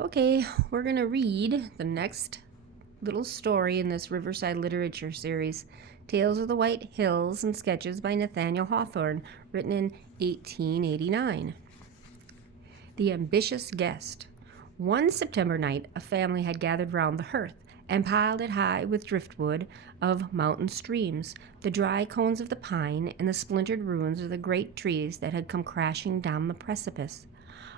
Okay, we're going to read the next little story in this Riverside Literature series, Tales of the White Hills and Sketches by Nathaniel Hawthorne, written in 1889. The Ambitious Guest. One September night, a family had gathered round the hearth and piled it high with driftwood of mountain streams, the dry cones of the pine, and the splintered ruins of the great trees that had come crashing down the precipice.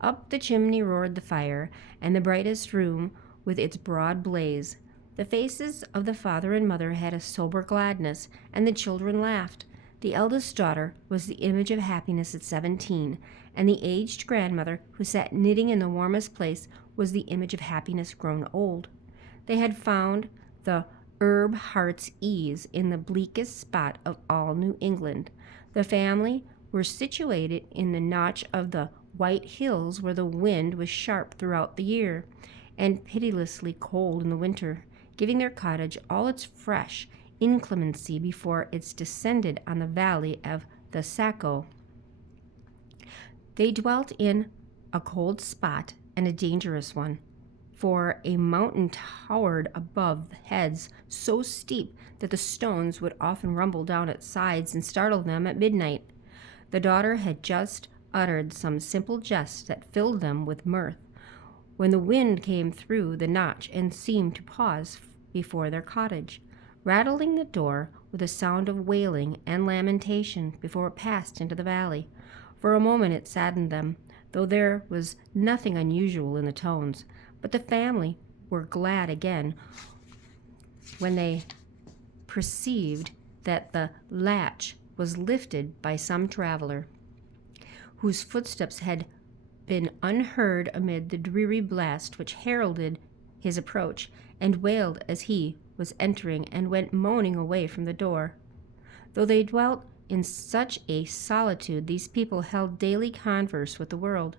Up the chimney roared the fire, and the brightest room with its broad blaze. The faces of the father and mother had a sober gladness, and the children laughed. The eldest daughter was the image of happiness at 17, and the aged grandmother, who sat knitting in the warmest place, was the image of happiness grown old. They had found the herb heart's ease in the bleakest spot of all New England. The family were situated in the notch of the White Hills, where the wind was sharp throughout the year and pitilessly cold in the winter, giving their cottage all its fresh inclemency before it descended on the valley of the Saco. They dwelt in a cold spot and a dangerous one, for a mountain towered above heads so steep that the stones would often rumble down its sides and startle them at midnight. The daughter had just uttered some simple jest that filled them with mirth, when the wind came through the notch and seemed to pause before their cottage, rattling the door with a sound of wailing and lamentation before it passed into the valley. For a moment it saddened them, though there was nothing unusual in the tones, but the family were glad again when they perceived that the latch was lifted by some traveler, whose footsteps had been unheard amid the dreary blast which heralded his approach, and wailed as he was entering, and went moaning away from the door. Though they dwelt in such a solitude, these people held daily converse with the world.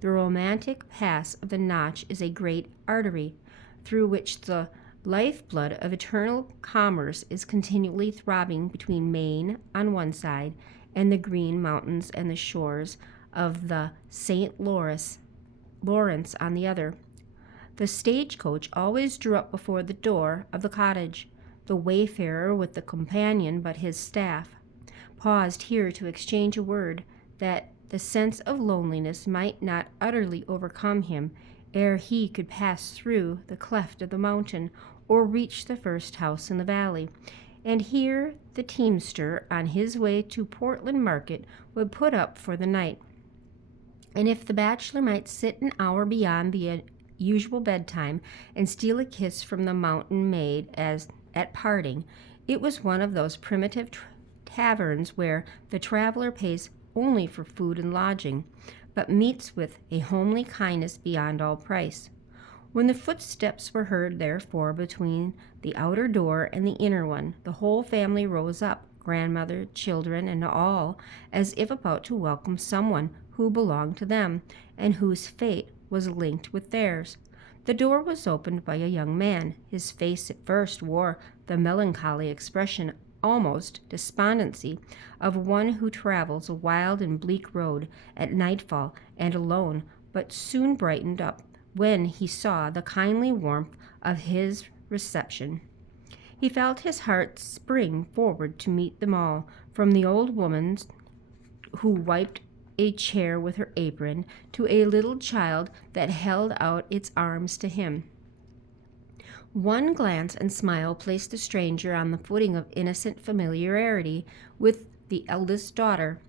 The romantic pass of the Notch is a great artery, through which the lifeblood of eternal commerce is continually throbbing between Maine on one side and the Green Mountains and the shores of the St. Lawrence on the other. The stagecoach always drew up before the door of the cottage. The wayfarer, with the companion but his staff, paused here to exchange a word, that the sense of loneliness might not utterly overcome him ere he could pass through the cleft of the mountain or reach the first house in the valley. And here the teamster, on his way to Portland Market, would put up for the night. And if the bachelor might sit an hour beyond the usual bedtime and steal a kiss from the mountain maid as at parting, it was one of those primitive taverns where the traveler pays only for food and lodging, but meets with a homely kindness beyond all price. When the footsteps were heard, therefore, between the outer door and the inner one, the whole family rose up, grandmother, children, and all, as if about to welcome someone who belonged to them, and whose fate was linked with theirs. The door was opened by a young man. His face at first wore the melancholy expression, almost despondency, of one who travels a wild and bleak road at nightfall and alone, but soon brightened up when he saw the kindly warmth of his reception. He felt his heart spring forward to meet them all, from the old woman who wiped a chair with her apron to a little child that held out its arms to him. One glance and smile placed the stranger on the footing of innocent familiarity with the eldest daughter.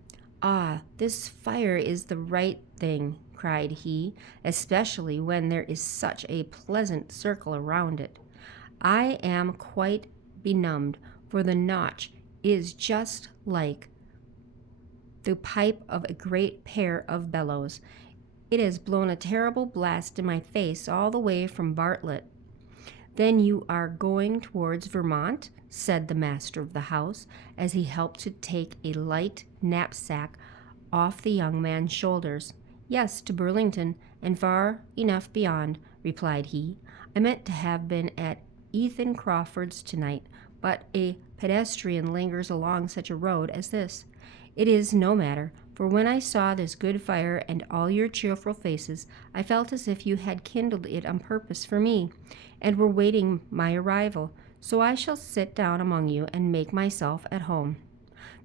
"Ah, this fire is the right thing," cried he, "especially when there is such a pleasant circle around it. I am quite benumbed, for the Notch is just like the pipe of a great pair of bellows. It has blown a terrible blast in my face all the way from Bartlett." "Then you are going towards Vermont?" said the master of the house, as he helped to take a light knapsack off the young man's shoulders. "Yes, to Burlington, and far enough beyond," replied he. "I meant to have been at Ethan Crawford's tonight, but a pedestrian lingers along such a road as this. It is no matter, For when I saw this good fire and all your cheerful faces, I felt as if you had kindled it on purpose for me, and were waiting my arrival. So I shall sit down among you and make myself at home."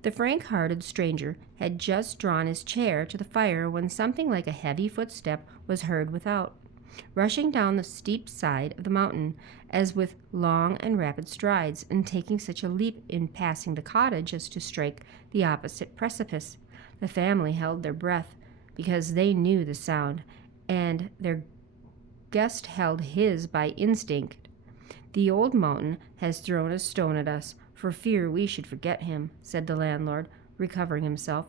The frank-hearted stranger had just drawn his chair to the fire when something like a heavy footstep was heard without, rushing down the steep side of the mountain, as with long and rapid strides, and taking such a leap in passing the cottage as to strike the opposite precipice. The family held their breath, because they knew the sound, and their guest held his by instinct. "The old mountain has thrown a stone at us, for fear we should forget him," said the landlord, recovering himself.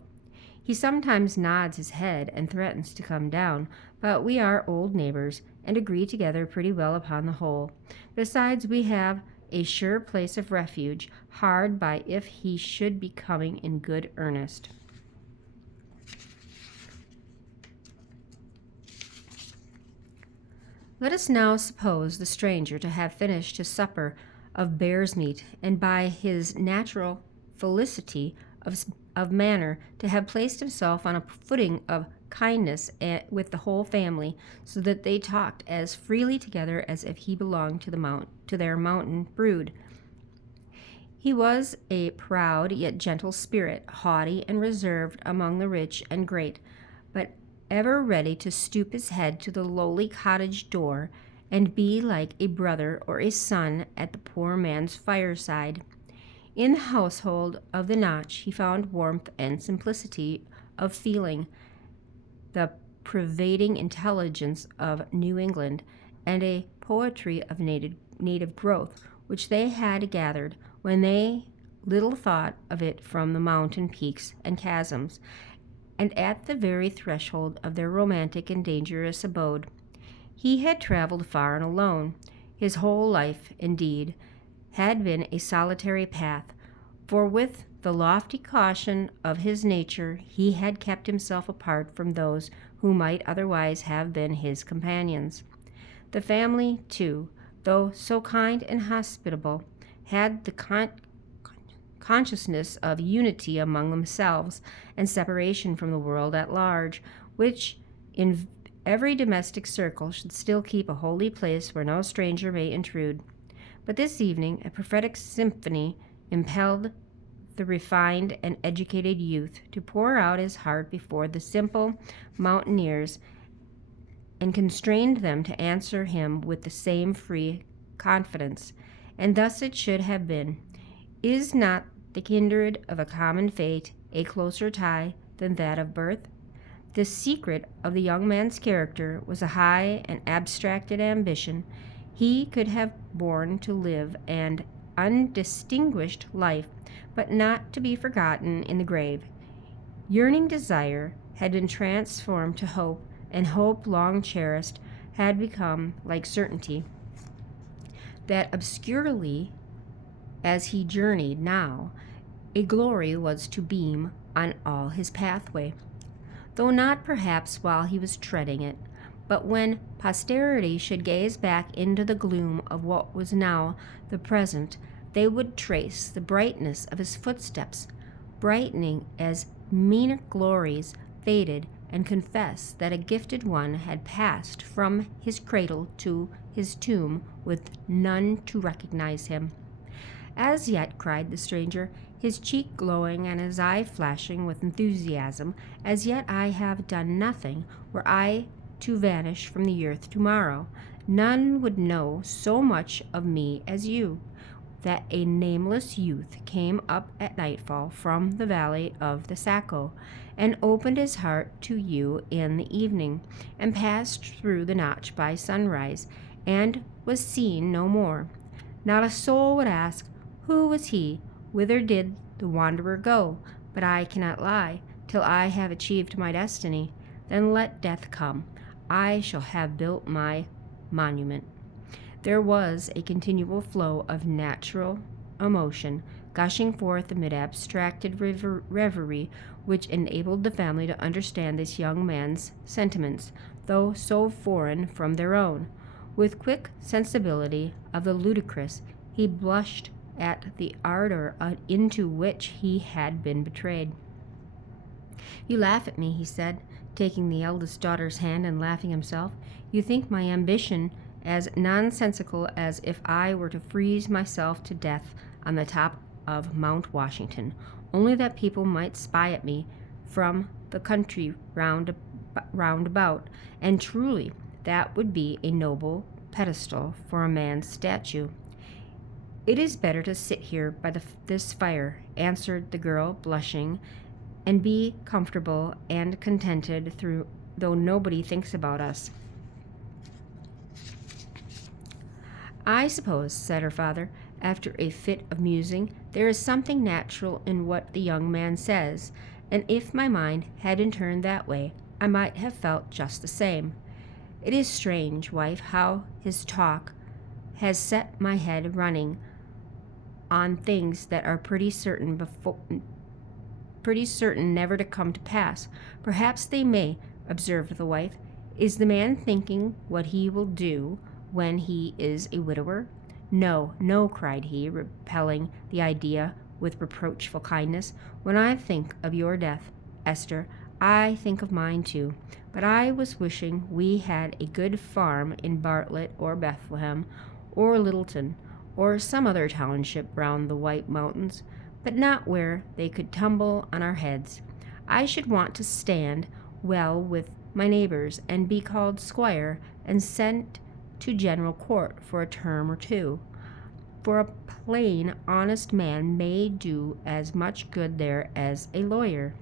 "He sometimes nods his head and threatens to come down, but we are old neighbors, and agree together pretty well upon the whole. Besides, we have a sure place of refuge hard by if he should be coming in good earnest." Let us now suppose the stranger to have finished his supper of bear's meat, and by his natural felicity of manner to have placed himself on a footing of kindness with the whole family, so that they talked as freely together as if he belonged to their mountain brood. He was a proud yet gentle spirit, haughty and reserved among the rich and great, but ever ready to stoop his head to the lowly cottage door, and be like a brother or a son at the poor man's fireside. In the household of the Notch he found warmth and simplicity of feeling, the pervading intelligence of New England, and a poetry of native growth, which they had gathered when they little thought of it from the mountain peaks and chasms, and at the very threshold of their romantic and dangerous abode. He had traveled far and alone. His whole life, indeed, had been a solitary path, for with the lofty caution of his nature he had kept himself apart from those who might otherwise have been his companions. The family, too, though so kind and hospitable, had the consciousness of unity among themselves and separation from the world at large, which in every domestic circle should still keep a holy place where no stranger may intrude. But this evening a prophetic symphony impelled the refined and educated youth to pour out his heart before the simple mountaineers, and constrained them to answer him with the same free confidence. And thus it should have been. Is not the kindred of a common fate a closer tie than that of birth? The secret of the young man's character was a high and abstracted ambition. He could have borne to live an undistinguished life, but not to be forgotten in the grave. Yearning desire had been transformed to hope, and hope long cherished had become like certainty. That obscurely as he journeyed now, a glory was to beam on all his pathway, though not perhaps while he was treading it, but when posterity should gaze back into the gloom of what was now the present, they would trace the brightness of his footsteps, brightening as meaner glories faded, and confess that a gifted one had passed from his cradle to his tomb with none to recognize him. "As yet," cried the stranger, his cheek glowing and his eye flashing with enthusiasm, "as yet I have done nothing. Were I to vanish from the earth tomorrow, none would know so much of me as you." That a nameless youth came up at nightfall from the valley of the Saco, and opened his heart to you in the evening, and passed through the Notch by sunrise, and was seen no more. Not a soul would ask, who was he? Whither did the wanderer go? But I cannot lie till I have achieved my destiny. Then let death come. I shall have built my monument. There was a continual flow of natural emotion gushing forth amid abstracted reverie, which enabled the family to understand this young man's sentiments, though so foreign from their own. With quick sensibility of the ludicrous, he blushed at the ardor into which he had been betrayed. You laugh at me, he said, taking the eldest daughter's hand and laughing himself. You think my ambition as nonsensical as if I were to freeze myself to death on the top of Mount Washington, only that people might spy at me from the country round about, and truly that would be a noble pedestal for a man's statue. It is better to sit here by this fire, answered the girl, blushing, and be comfortable and contented though nobody thinks about us. I suppose, said her father, after a fit of musing, there is something natural in what the young man says, and if my mind hadn't turned that way, I might have felt just the same. It is strange, wife, how his talk has set my head running on things that are pretty certain never to come to pass. Perhaps they may, observed the wife. Is the man thinking what he will do when he is a widower? No, no, cried he, repelling the idea with reproachful kindness. When I think of your death, Esther, I think of mine too. But I was wishing we had a good farm in Bartlett or Bethlehem or Littleton or some other township round the White Mountains, but not where they could tumble on our heads. I should want to stand well with my neighbors and be called squire and sent to general court for a term or two. For a plain, honest man may do as much good there as a lawyer.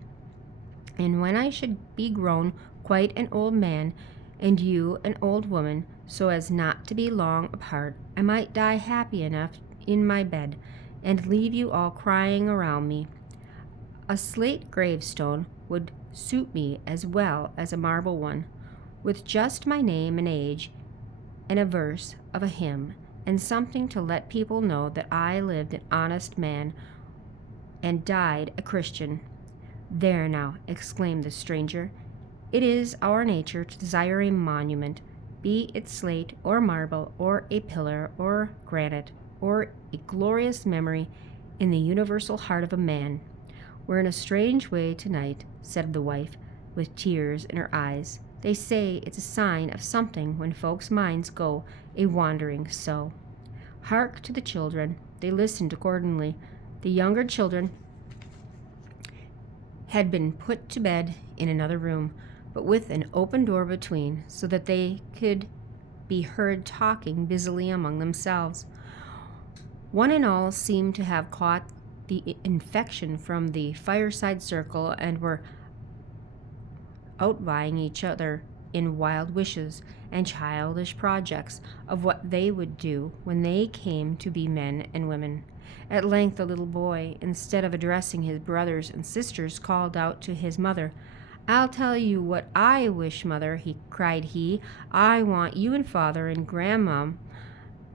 And when I should be grown quite an old man, and you an old woman, so as not to be long apart, I might die happy enough in my bed, and leave you all crying around me. A slate gravestone would suit me as well as a marble one, with just my name and age, and a verse of a hymn, and something to let people know that I lived an honest man and died a Christian. There now, exclaimed the stranger, it is our nature to desire a monument, be it slate or marble or a pillar or granite or a glorious memory in the universal heart of a man. We're in a strange way tonight, said the wife, with tears in her eyes. They say it's a sign of something when folks' minds go a-wandering so. Hark to the children. They listened accordingly. The younger children had been put to bed in another room, but with an open door between, so that they could be heard talking busily among themselves. One and all seemed to have caught the infection from the fireside circle and were outvying each other in wild wishes and childish projects of what they would do when they came to be men and women. At length the little boy, instead of addressing his brothers and sisters, called out to his mother. I'll tell you what I wish, mother, cried he. I want you and father and grandmom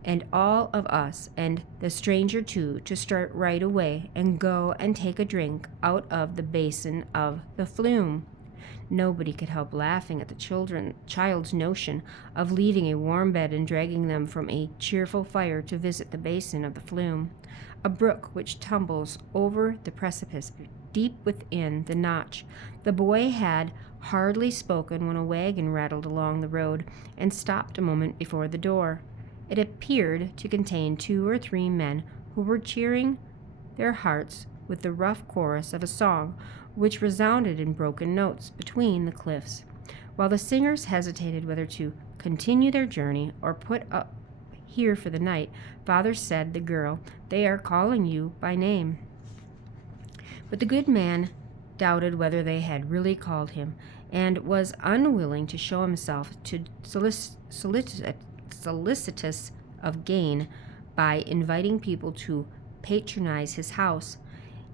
and all of us, and the stranger too, to start right away and go and take a drink out of the basin of the flume. Nobody could help laughing at the child's notion of leaving a warm bed and dragging them from a cheerful fire to visit the basin of the flume, a brook which tumbles over the precipice deep within the notch. The boy had hardly spoken when a wagon rattled along the road and stopped a moment before the door. It appeared to contain 2 or 3 men who were cheering their hearts with the rough chorus of a song which resounded in broken notes between the cliffs. While the singers hesitated whether to continue their journey or put up here for the night, father said, the girl, they are calling you by name. But the good man doubted whether they had really called him, and was unwilling to show himself too solicitous of gain by inviting people to patronize his house.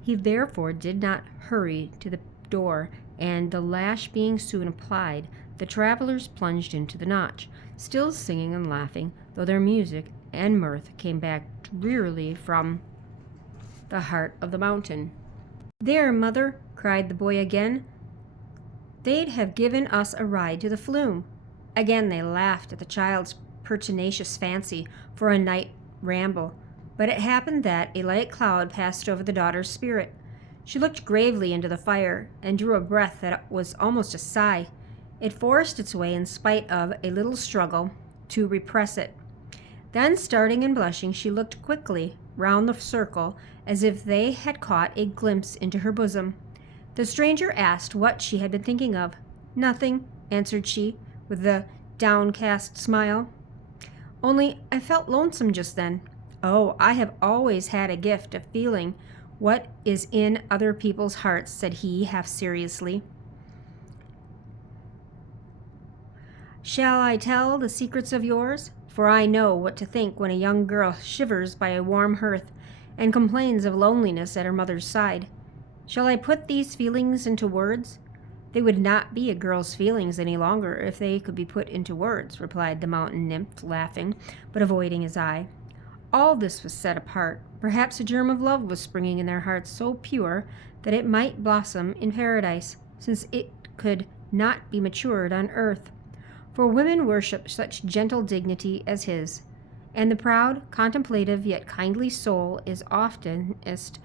He therefore did not hurry to the door, and the lash being soon applied, the travelers plunged into the notch, still singing and laughing, though their music and mirth came back drearily from the heart of the mountain. There, mother, cried the boy again. They'd have given us a ride to the flume. Again they laughed at the child's pertinacious fancy for a night ramble, but it happened that a light cloud passed over the daughter's spirit. She looked gravely into the fire and drew a breath that was almost a sigh. It forced its way in spite of a little struggle to repress it. Then, starting and blushing, she looked quickly round the circle as if they had caught a glimpse into her bosom. The stranger asked what she had been thinking of. "Nothing," answered she, with a downcast smile. "Only I felt lonesome just then." "Oh, I have always had a gift of feeling what is in other people's hearts," said he, half seriously. "Shall I tell the secrets of yours? For I know what to think when a young girl shivers by a warm hearth and complains of loneliness at her mother's side. Shall I put these feelings into words?" "They would not be a girl's feelings any longer if they could be put into words," replied the mountain nymph, laughing, but avoiding his eye. All this was set apart. Perhaps a germ of love was springing in their hearts so pure that it might blossom in paradise, since it could not be matured on earth. For women worship such gentle dignity as his, and the proud, contemplative, yet kindly soul is oftenest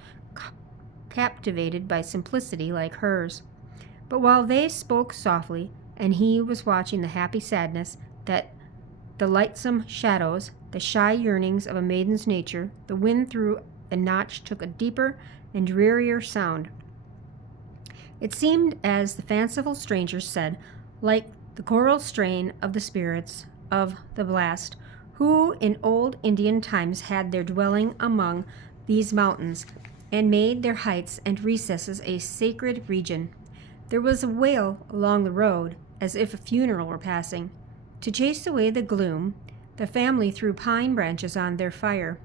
captivated by simplicity like hers. But while they spoke softly, and he was watching the happy sadness that the lightsome shadows, the shy yearnings of a maiden's nature, the wind through the notch took a deeper and drearier sound. It seemed, as the fanciful stranger said, like the choral strain of the spirits of the blast, who in old Indian times had their dwelling among these mountains, and made their heights and recesses a sacred region. There was a wail along the road, as if a funeral were passing. To chase away the gloom, the family threw pine branches on their fire,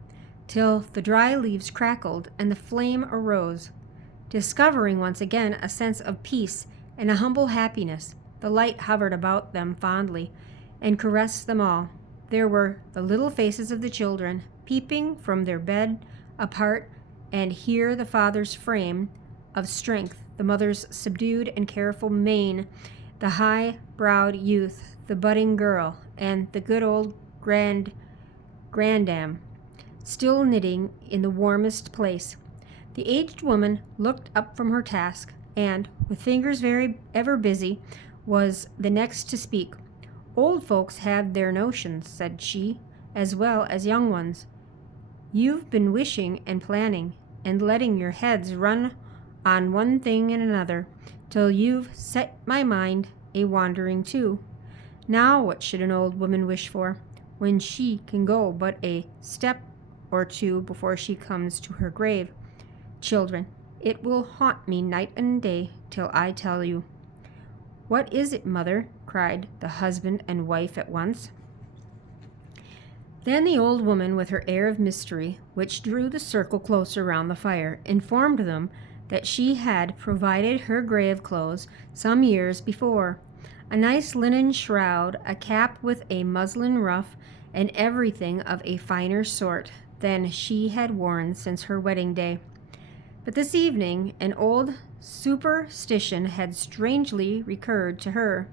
till the dry leaves crackled and the flame arose. Discovering once again a sense of peace and a humble happiness, the light hovered about them fondly and caressed them all. There were the little faces of the children, peeping from their bed apart, and here the father's frame of strength, the mother's subdued and careful mien, the high-browed youth, the budding girl, and the good old grandam, still knitting in the warmest place. The aged woman looked up from her task, and, with fingers ever busy, was the next to speak. "Old folks have their notions," said she, "as well as young ones. You've been wishing and planning, and letting your heads run on one thing and another, till you've set my mind a-wandering too. Now what should an old woman wish for, when she can go but a step or two before she comes to her grave? Children, it will haunt me night and day till I tell you." "What is it, mother?" cried the husband and wife at once. Then the old woman, with her air of mystery, which drew the circle closer round the fire, informed them that she had provided her grave clothes some years before, a nice linen shroud, a cap with a muslin ruff, and everything of a finer sort than she had worn since her wedding day. But this evening an old superstition had strangely recurred to her.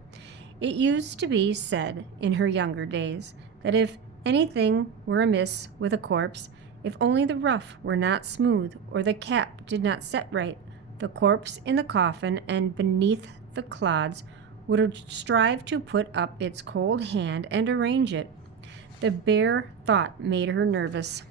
It used to be said in her younger days that if anything were amiss with a corpse, if only the ruff were not smooth or the cap did not set right, the corpse in the coffin and beneath the clods would strive to put up its cold hand and arrange it. The bare thought made her nervous.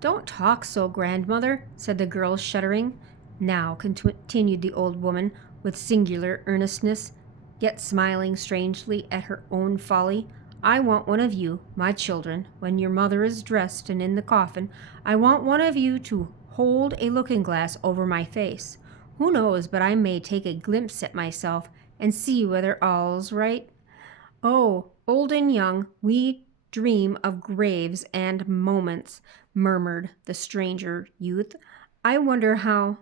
"Don't talk so, grandmother," said the girl, shuddering. "Now," continued the old woman with singular earnestness, yet smiling strangely at her own folly, "I want one of you, my children, when your mother is dressed and in the coffin, I want one of you to hold a looking-glass over my face. Who knows but I may take a glimpse at myself and see whether all's right? Oh, old and young, we dream of graves and moments," murmured the stranger youth. "I wonder how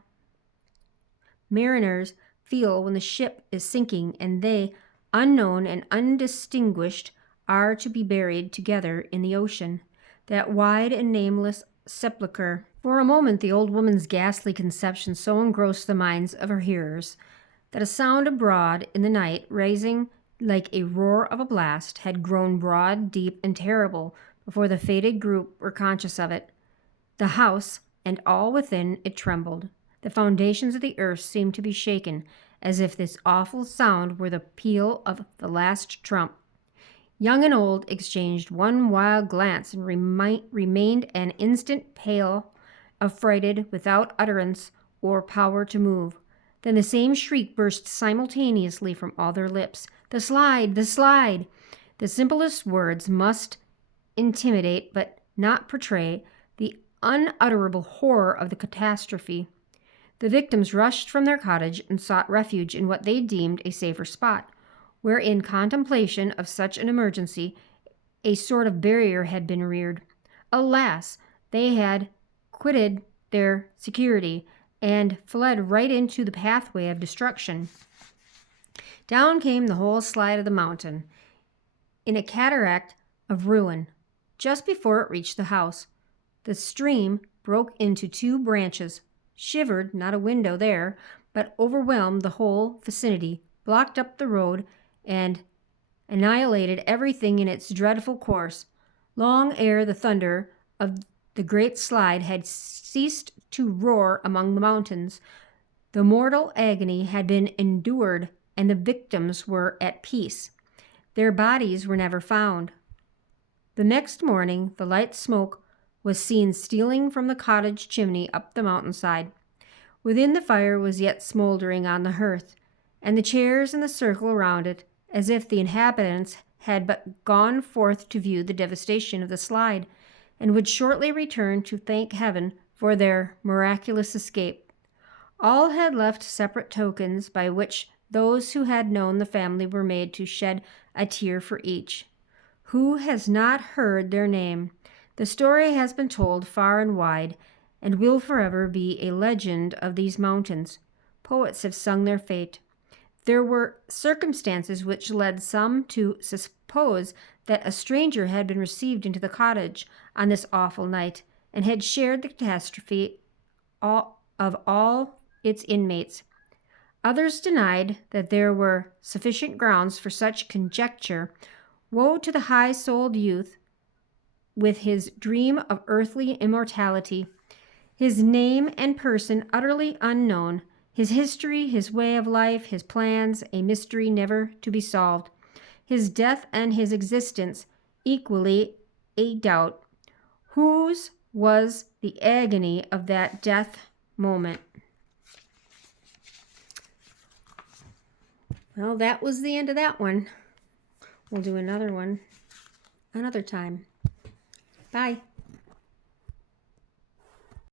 mariners feel when the ship is sinking and they, unknown and undistinguished, are to be buried together in the ocean, that wide and nameless sepulchre." For a moment the old woman's ghastly conception so engrossed the minds of her hearers that a sound abroad in the night, rising like a roar of a blast, had grown broad, deep, and terrible before the fated group were conscious of it. The house and all within it trembled. The foundations of the earth seemed to be shaken, as if this awful sound were the peal of the last trump. Young and old exchanged one wild glance and remained an instant pale, affrighted, without utterance or power to move. Then the same shriek burst simultaneously from all their lips. The slide! The slide! The simplest words must intimidate but not portray the unutterable horror of the catastrophe. The victims rushed from their cottage and sought refuge in what they deemed a safer spot, where in contemplation of such an emergency a sort of barrier had been reared. Alas, they had quitted their security and fled right into the pathway of destruction. Down came the whole slide of the mountain in a cataract of ruin. Just before it reached the house, the stream broke into two branches, shivered not a window there, but overwhelmed the whole vicinity, blocked up the road, and annihilated everything in its dreadful course. Long ere the thunder of the great slide had ceased to roar among the mountains, the mortal agony had been endured, and the victims were at peace. Their bodies were never found. The next morning, the light smoke was seen stealing from the cottage chimney up the mountainside. Within, the fire was yet smoldering on the hearth, and the chairs in the circle around it, as if the inhabitants had but gone forth to view the devastation of the slide, and would shortly return to thank heaven for their miraculous escape. All had left separate tokens by which those who had known the family were made to shed a tear for each. Who has not heard their name? The story has been told far and wide, and will forever be a legend of these mountains. Poets have sung their fate. There were circumstances which led some to suppose that a stranger had been received into the cottage on this awful night, and had shared the catastrophe of all its inmates. Others denied that there were sufficient grounds for such conjecture. Woe to the high-souled youth with his dream of earthly immortality, his name and person utterly unknown, his history, his way of life, his plans, a mystery never to be solved, his death and his existence equally a doubt. Whose was the agony of that death moment? Well, that was the end of that one. We'll do another one another time. Bye.